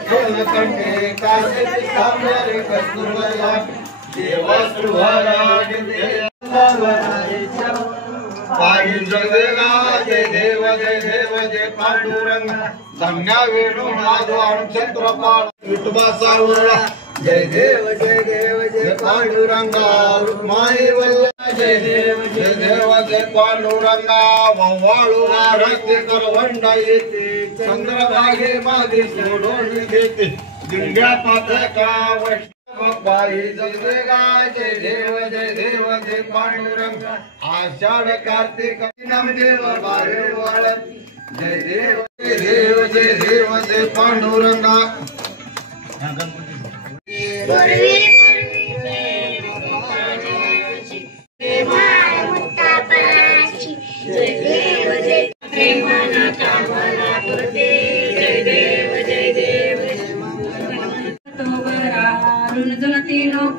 कंठे काशेची सामने कस्तुरबा देवासुभराज पायी जगदेगा जय देव जय देव जय पांडुरंग धन्या वेणू माधव क्षेत्रपाल विठोबाचा उरला जय देव जय पांडुरंगा रुक्माई वल्लभ जय देव जय पांडुरंगा वव्वाळू रस्ते करवंडा येते चंद्रभागे मागे सोडून घेते दिंड्या पातका बाई जगदेगा जय देव जय पांडुरंग आषाढ कार्तिक नामदेव बारे वाळत जय देव जय पांडुरंगा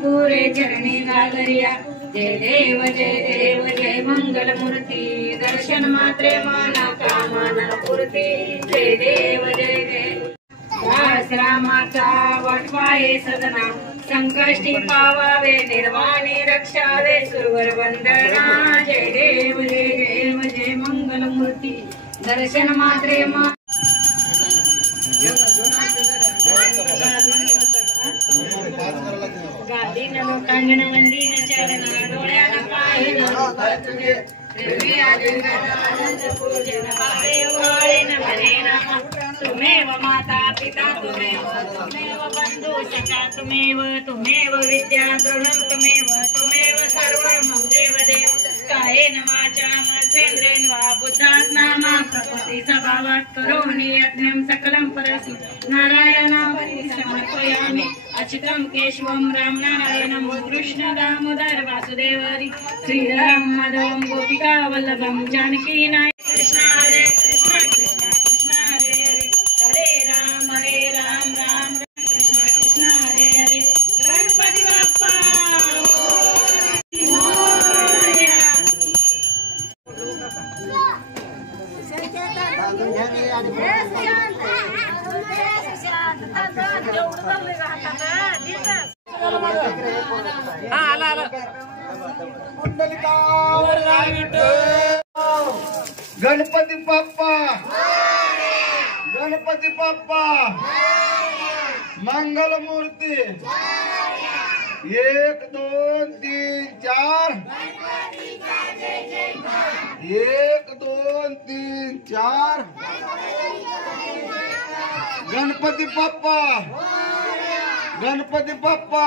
पुरे चरणी लागरिया जय देव जय मंगल मूर्ती दर्शन मात्रे माना कामना पूर्ती जय देव जय दास रामाचा वाटवाये सदना संकष्टी पावावे निर्वाणी रक्षावे सुरवर वंदना जय देव जय मंगल मूर्ती दर्शन मात्रे मा गादीन लोकांगण वंदीन चरण डोळ्याला पाहिन तुझे आनंद पूजन पावे वाळीन म्हणे रामा तुमेव माता पिता तुमेव बंधू सखा तुमेव विद्या द्रोणं तुमेव सर्वं देव कायेन वाचा मनसेन्द्रेण वा बुद्धात्मा प्रकृती स्वभावात् करोमि यज्ञं सकलं परस्मै नारायणावति समर्पयामि अच्युतं केशवं रामनारायणं कृष्ण दामोदर वासुदेव हरि श्रीराम माधवं गोपिका वल्लभं जानकी नायक कृष्ण हरे कृष्ण कृष्ण हरे हरे हरे राम राम कृष्ण कृष्ण हरे हरे गणपति बाप्पा गणपती बाप्पा गणपती बाप्पा मंगल मूर्ती 1 2 3 4 1 2 3 4 गणपती बाप्पा गणपती बाप्पा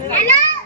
Hello.